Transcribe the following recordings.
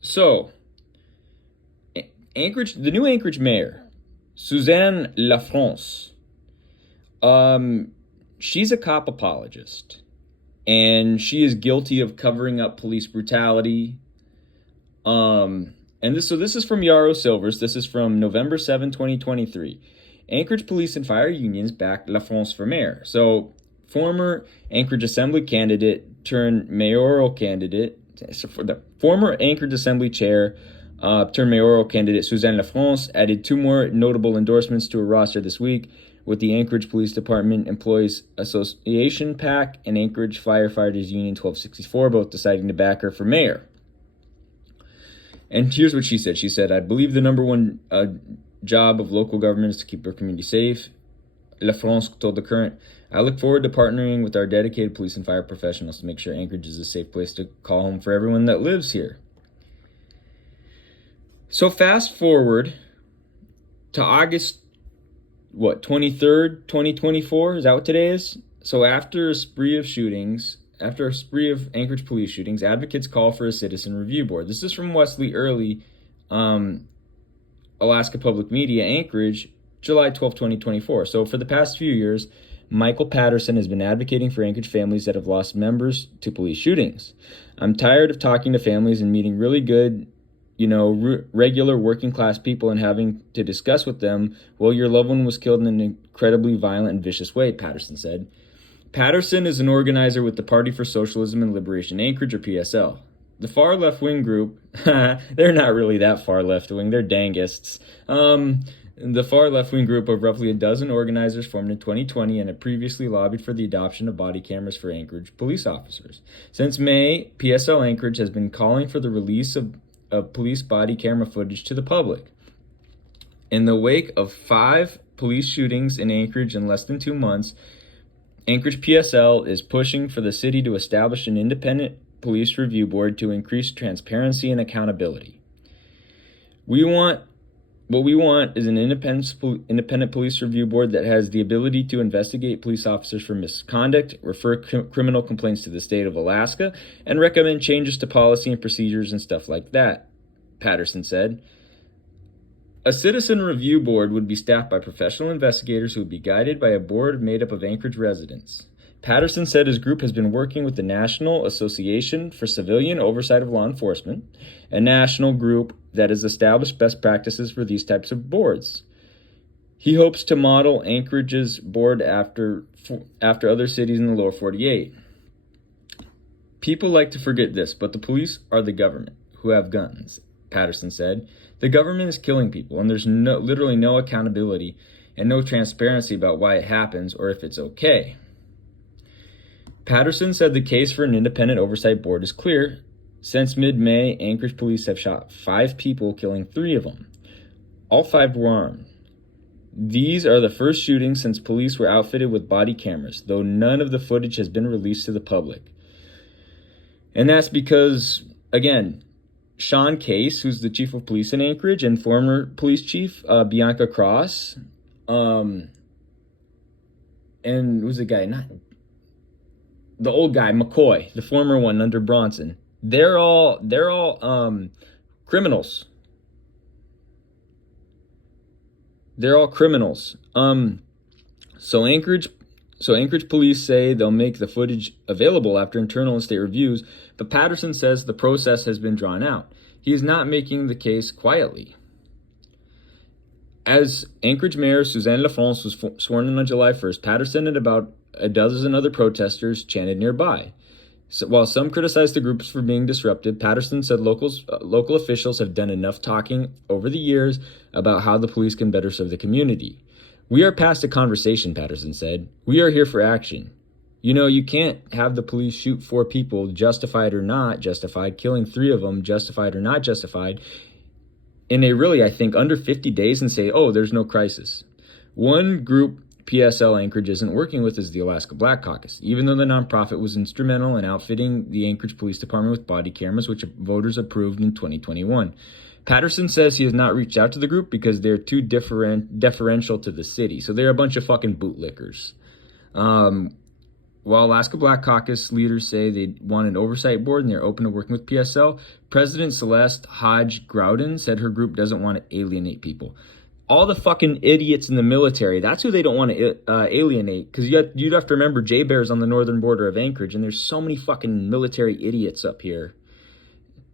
So, Anchorage, the new Anchorage mayor, Suzanne LaFrance, um, she's a cop apologist, and she is guilty of covering up police brutality. This is from Yarrow Silvers. This is from November 7, 2023. Anchorage Police and Fire Unions backed LaFrance for mayor. So, former Anchorage Assembly candidate turned mayoral candidate, so for the former Anchorage Assembly chair turned mayoral candidate Suzanne LaFrance added two more notable endorsements to her roster this week, with the Anchorage Police Department Employees Association PAC and Anchorage Firefighters Union 1264 both deciding to back her for mayor. And here's what she said. She said, "I believe the number one job of local government is to keep our community safe." LaFrance told The Current, "I look forward to partnering with our dedicated police and fire professionals to make sure Anchorage is a safe place to call home for everyone that lives here." So fast forward to August, 23rd, 2024? Is that what today is? So after a spree of Anchorage police shootings, advocates call for a citizen review board. This is from Wesley Early, Alaska Public Media, Anchorage, July 12, 2024. So for the past few years, Michael Patterson has been advocating for Anchorage families that have lost members to police shootings. "I'm tired of talking to families and meeting really good, regular working class people and having to discuss with them, well, your loved one was killed in an incredibly violent and vicious way," Patterson said. Patterson is an organizer with the Party for Socialism and Liberation Anchorage, or PSL. The far left-wing group, they're not really that far left-wing, they're dangists. The far left-wing group of roughly a dozen organizers formed in 2020 and had previously lobbied for the adoption of body cameras for Anchorage police officers. Since May, PSL Anchorage has been calling for the release of police body camera footage to the public. In the wake of 5 police shootings in Anchorage in less than 2 months, Anchorage PSL is pushing for the city to establish an independent police review board to increase transparency and accountability. What we want is an independent police review board that has the ability to investigate police officers for misconduct, refer criminal complaints to the state of Alaska, and recommend changes to policy and procedures and stuff like that, Patterson said. A citizen review board would be staffed by professional investigators who would be guided by a board made up of Anchorage residents. Patterson said his group has been working with the National Association for Civilian Oversight of Law Enforcement, a national group that has established best practices for these types of boards. He hopes to model Anchorage's board after other cities in the lower 48. "People like to forget this, but the police are the government who have guns," Patterson said. "The government is killing people, and there's literally no accountability and no transparency about why it happens or if it's okay." Patterson said the case for an independent oversight board is clear. Since mid-May, Anchorage police have shot 5 people, killing 3 of them. All 5 were armed. These are the first shootings since police were outfitted with body cameras, though none of the footage has been released to the public. And that's because, again, Sean Case, who's the chief of police in Anchorage, and former police chief Bianca Cross, and who's the guy? Not the old guy, McCoy, the former one under Bronson. They're all criminals. They're all criminals. So Anchorage police say they'll make the footage available after internal and state reviews, but Patterson says the process has been drawn out. He is not making the case quietly. As Anchorage Mayor Suzanne LaFrance was sworn in on July 1st, Patterson and about a dozen other protesters chanted nearby. So, while some criticized the groups for being disruptive, Patterson said local officials have done enough talking over the years about how the police can better serve the community. "We are past a conversation," Patterson said. "We are here for action. You can't have the police shoot 4 people, justified or not justified, killing 3 of them, justified or not justified, in a really, I think, under 50 days and say, oh, there's no crisis." One group PSL Anchorage isn't working with is the Alaska Black Caucus, even though the nonprofit was instrumental in outfitting the Anchorage Police Department with body cameras, which voters approved in 2021. Patterson says he has not reached out to the group because they're too deferential to the city. So they're a bunch of fucking bootlickers. While Alaska Black Caucus leaders say they want an oversight board and they're open to working with PSL, President Celeste Hodge Groudon said her group doesn't want to alienate people. All the fucking idiots in the military, that's who they don't want to alienate. Because you'd have to remember J-Bear's on the northern border of Anchorage, and there's so many fucking military idiots up here,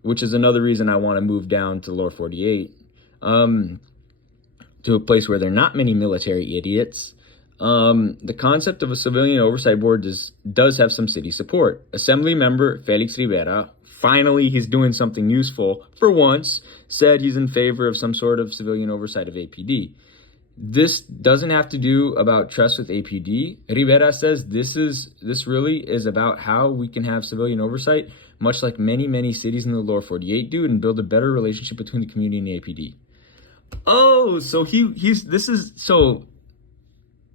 which is another reason I want to move down to the lower 48, to a place where there are not many military idiots. The concept of a civilian oversight board does have some city support. Assembly member Felix Rivera, finally he's doing something useful for once, said he's in favor of some sort of civilian oversight of APD. This doesn't have to do about trust with APD. Rivera says this really is about how we can have civilian oversight, much like many cities in the lower 48 do, and build a better relationship between the community and APD. Oh, so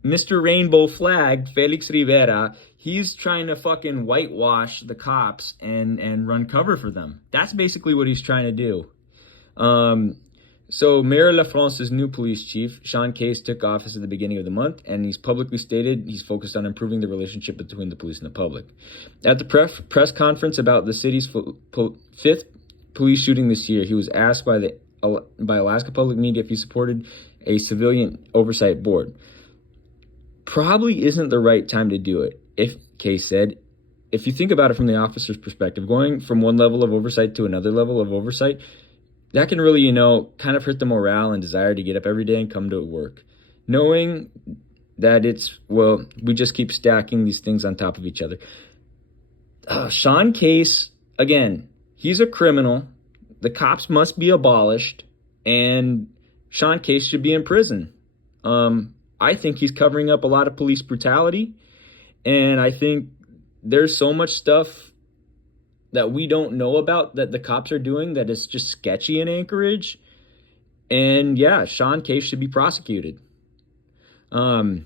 Mr. Rainbow Flag, Felix Rivera, he's trying to fucking whitewash the cops and run cover for them. That's basically what he's trying to do. So Mayor LaFrance's new police chief, Sean Case, took office at the beginning of the month, and he's publicly stated he's focused on improving the relationship between the police and the public. At the press conference about the city's fifth police shooting this year, he was asked by Alaska Public Media if he supported a civilian oversight board. Probably isn't the right time to do it, Case said. If you think about it from the officer's perspective, going from one level of oversight to another level of oversight, that can really, kind of hurt the morale and desire to get up every day and come to work. Knowing that we just keep stacking these things on top of each other. Sean Case, again, he's a criminal. The cops must be abolished, and Sean Case should be in prison. I think he's covering up a lot of police brutality, and I think there's so much stuff that we don't know about that the cops are doing that is just sketchy in Anchorage. And yeah, Sean Case should be prosecuted. PSL,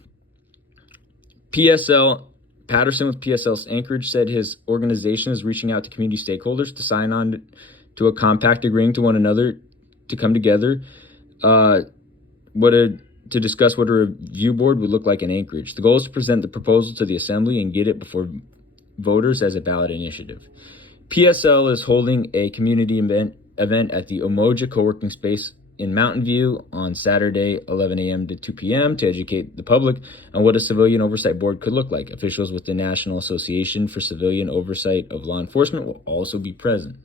Patterson with PSL's Anchorage said his organization is reaching out to community stakeholders to sign on to a compact agreeing to one another to come together to discuss what a review board would look like in Anchorage. The goal is to present the proposal to the Assembly and get it before voters as a ballot initiative. PSL is holding a community event at the Umoja co-working space in Mountain View on Saturday, 11 a.m. to 2 p.m. to educate the public on what a civilian oversight board could look like. Officials with the National Association for Civilian Oversight of Law Enforcement will also be present.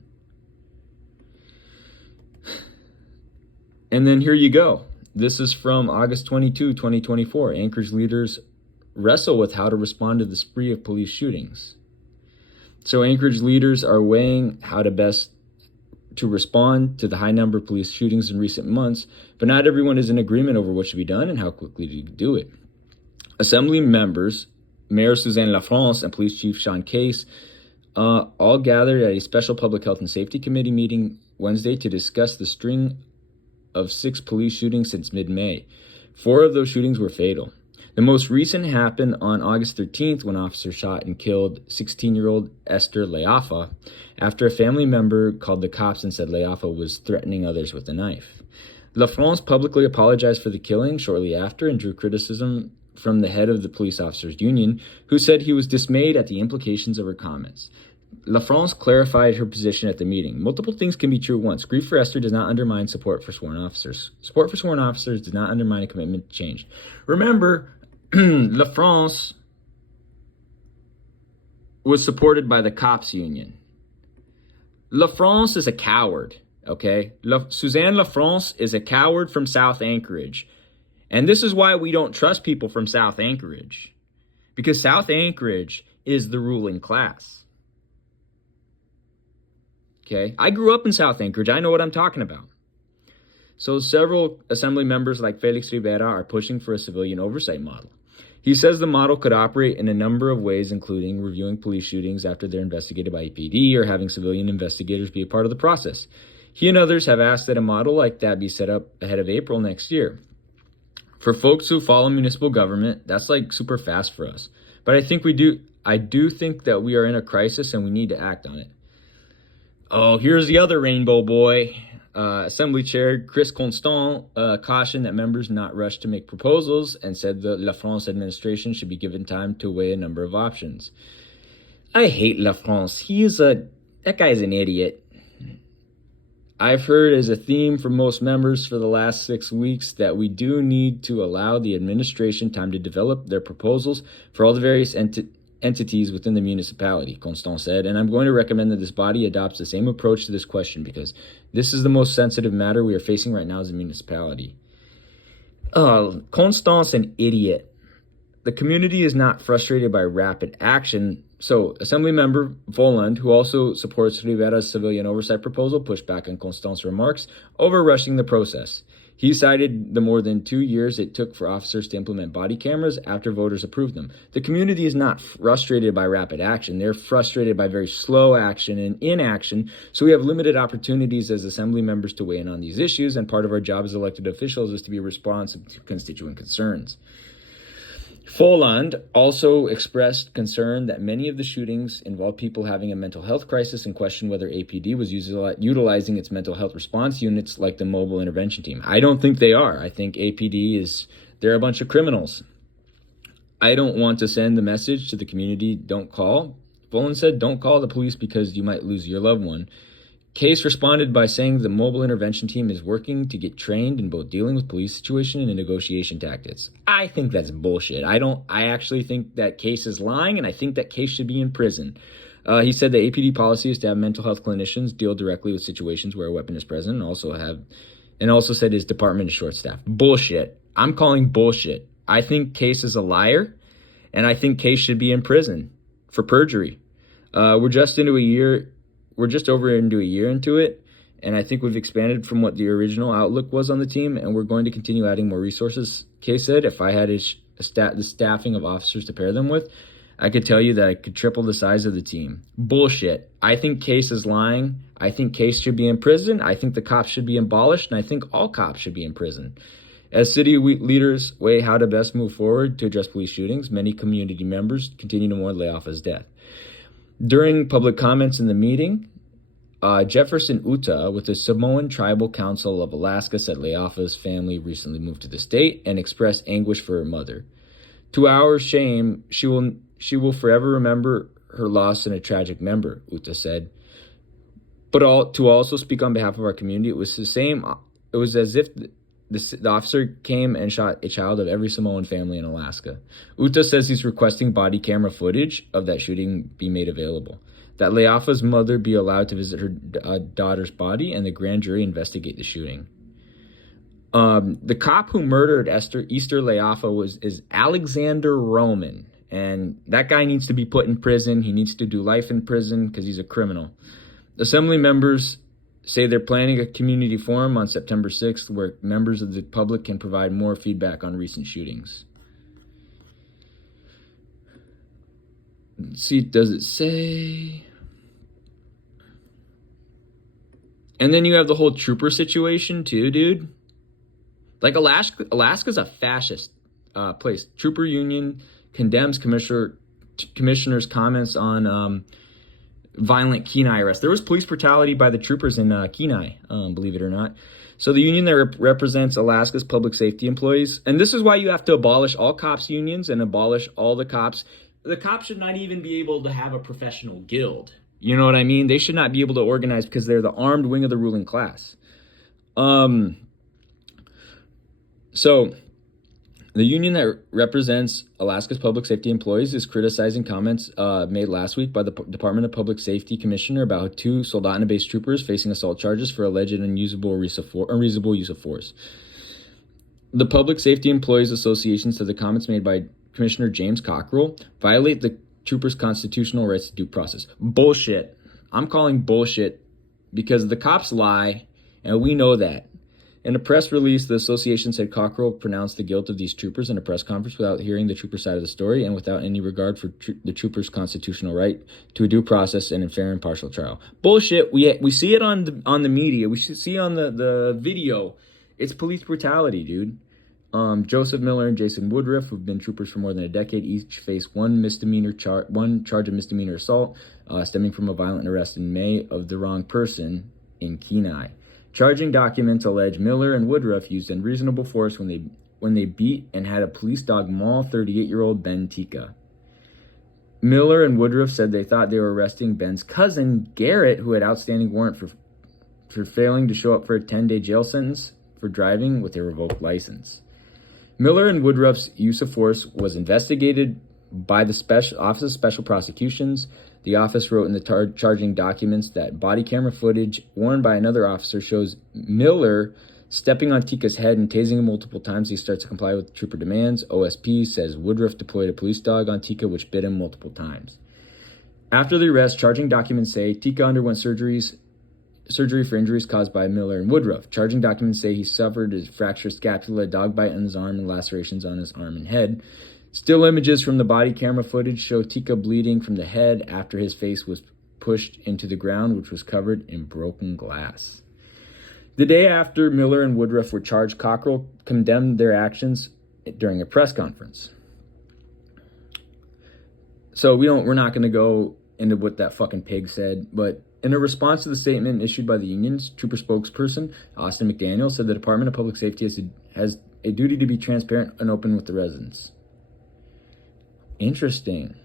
And then here you go. This is from August 22, 2024. Anchorage leaders wrestle with how to respond to the spree of police shootings. So Anchorage leaders are weighing how to best to respond to the high number of police shootings in recent months, but not everyone is in agreement over what should be done and how quickly to do it. Assembly members, Mayor Suzanne LaFrance and Police Chief Sean Case, all gathered at a special Public Health and Safety Committee meeting Wednesday to discuss the string of 6 police shootings since mid-May. 4 of those shootings were fatal. The most recent happened on August 13th when officers shot and killed 16-year-old Esther Leafa after a family member called the cops and said Leafa was threatening others with a knife. LaFrance publicly apologized for the killing shortly after and drew criticism from the head of the police officers union, who said he was dismayed at the implications of her comments. LaFrance clarified her position at the meeting. Multiple things can be true at once. Grief for Esther does not undermine support for sworn officers. Support for sworn officers does not undermine a commitment to change. Remember, LaFrance was supported by the cops union. LaFrance is a coward, okay? Suzanne LaFrance is a coward from South Anchorage. And this is why we don't trust people from South Anchorage. Because South Anchorage is the ruling class. Okay? I grew up in South Anchorage. I know what I'm talking about. So several assembly members like Felix Rivera are pushing for a civilian oversight model. He says the model could operate in a number of ways, including reviewing police shootings after they're investigated by EPD or having civilian investigators be a part of the process. He and others have asked that a model like that be set up ahead of April next year. For folks who follow municipal government, that's like super fast for us. But I do think that we are in a crisis and we need to act on it. Oh, here's the other rainbow boy. Assembly Chair Chris Constant cautioned that members not rush to make proposals and said the LaFrance administration should be given time to weigh a number of options. I hate LaFrance. That guy's an idiot. I've heard as a theme from most members for the last 6 weeks that we do need to allow the administration time to develop their proposals for all the various entities within the municipality, Constant said, and I'm going to recommend that this body adopts the same approach to this question because this is the most sensitive matter we are facing right now as a municipality. Constant's an idiot. The community is not frustrated by rapid action. So, Assemblymember Voland, who also supports Rivera's civilian oversight proposal, pushed back on Constant's remarks over rushing the process. He cited the more than 2 years it took for officers to implement body cameras after voters approved them. The community is not frustrated by rapid action. They're frustrated by very slow action and inaction. So we have limited opportunities as assembly members to weigh in on these issues, and part of our job as elected officials is to be responsive to constituent concerns. Folland also expressed concern that many of the shootings involved people having a mental health crisis and questioned whether APD was utilizing its mental health response units like the mobile intervention team. I don't think they are. I think they're a bunch of criminals. I don't want to send the message to the community, don't call. Folland said, don't call the police because you might lose your loved one. Case responded by saying the mobile intervention team is working to get trained in both dealing with police situation and in negotiation tactics. I think that's bullshit. I actually think that Case is lying, and I think that Case should be in prison. He said the APD policy is to have mental health clinicians deal directly with situations where a weapon is present, and also said his department is short-staffed. Bullshit. I'm calling bullshit. I think Case is a liar, and I think Case should be in prison for perjury. We're just over into a year into it, and I think we've expanded from what the original outlook was on the team, and we're going to continue adding more resources. Case said, if I had the staffing of officers to pair them with, I could tell you that I could triple the size of the team. Bullshit. I think Case is lying. I think Case should be in prison. I think the cops should be abolished, and I think all cops should be in prison. As city leaders weigh how to best move forward to address police shootings, many community members continue to mourn Leafa's death. During public comments in the meeting, Jefferson Uta with the Samoan Tribal Council of Alaska said Leafa's family recently moved to the state and expressed anguish for her mother. To our shame, she will forever remember her loss and a tragic member, Uta said. But to also speak on behalf of our community, it was as if the officer came and shot a child of every Samoan family in Alaska. Uta says he's requesting body camera footage of that shooting be made available, that Leafa's mother be allowed to visit her daughter's body, and the grand jury investigate the shooting. The cop who murdered Easter Leafa is Alexander Roman, and that guy needs to be put in prison. He needs to do life in prison because he's a criminal. Assembly members say they're planning a community forum on September 6th where members of the public can provide more feedback on recent shootings. Let's see, does it say? And then you have the whole trooper situation too, dude. Like Alaska's a fascist place. Trooper union condemns commissioner's comments on violent Kenai arrests. There was police brutality by the troopers in Kenai, believe it or not. So the union that represents Alaska's public safety employees, and this is why you have to abolish all cops unions and abolish all the cops. The cops should not even be able to have a professional guild. You know what I mean? They should not be able to organize because they're the armed wing of the ruling class. So the union that represents Alaska's public safety employees is criticizing comments made last week by the Department of Public Safety Commissioner about 2 Soldotna-based troopers facing assault charges for alleged unreasonable use of force. The Public Safety Employees Association said the comments made by Commissioner James Cockrell violate the troopers' constitutional rights to due process. Bullshit. I'm calling bullshit because the cops lie, and we know that. In a press release, the association said Cockrell pronounced the guilt of these troopers in a press conference without hearing the trooper side of the story and without any regard for the troopers' constitutional right to a due process and a fair and impartial trial. Bullshit. We see it on the media. We see on the video. It's police brutality, dude. Joseph Miller and Jason Woodruff, who've been troopers for more than a decade, each face one charge of misdemeanor assault stemming from a violent arrest in May of the wrong person in Kenai. Charging documents allege Miller and Woodruff used unreasonable force when they beat and had a police dog maul 38-year-old Ben Tika. Miller and Woodruff said they thought they were arresting Ben's cousin, Garrett, who had outstanding warrant for failing to show up for a 10-day jail sentence for driving with a revoked license. Miller and Woodruff's use of force was investigated by the Office of Special Prosecutions. The office wrote in the charging documents that body camera footage worn by another officer shows Miller stepping on Tika's head and tasing him multiple times. He starts to comply with trooper demands. OSP says Woodruff deployed a police dog on Tika, which bit him multiple times. After the arrest, charging documents say Tika underwent surgery for injuries caused by Miller and Woodruff. Charging documents say he suffered a fractured scapula, a dog bite on his arm, and lacerations on his arm and head. Still images from the body camera footage show Tika bleeding from the head after his face was pushed into the ground, which was covered in broken glass. The day after Miller and Woodruff were charged, Cockrell condemned their actions during a press conference. So we're not going to go into what that fucking pig said, but in a response to the statement issued by the union's trooper spokesperson, Austin McDaniel, said the Department of Public Safety has a duty to be transparent and open with the residents. Interesting.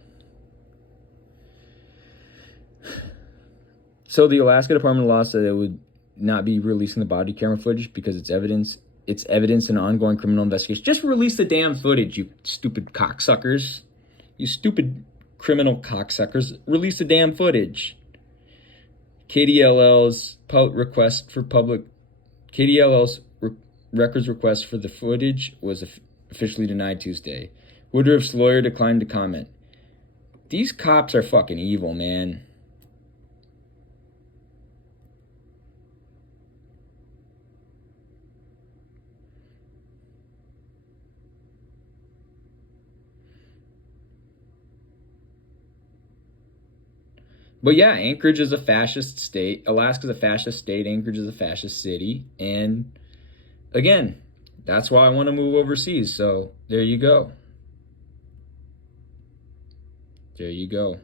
So the Alaska Department of Law said it would not be releasing the body camera footage because it's evidence in an ongoing criminal investigation. Just release the damn footage, you stupid cocksuckers. You stupid criminal cocksuckers. Release the damn footage. KDLL's records request for the footage was officially denied Tuesday. Woodruff's lawyer declined to comment. These cops are fucking evil, man. But yeah, Anchorage is a fascist state. Alaska's a fascist state. Anchorage is a fascist city. And again, that's why I want to move overseas. So there you go. There you go.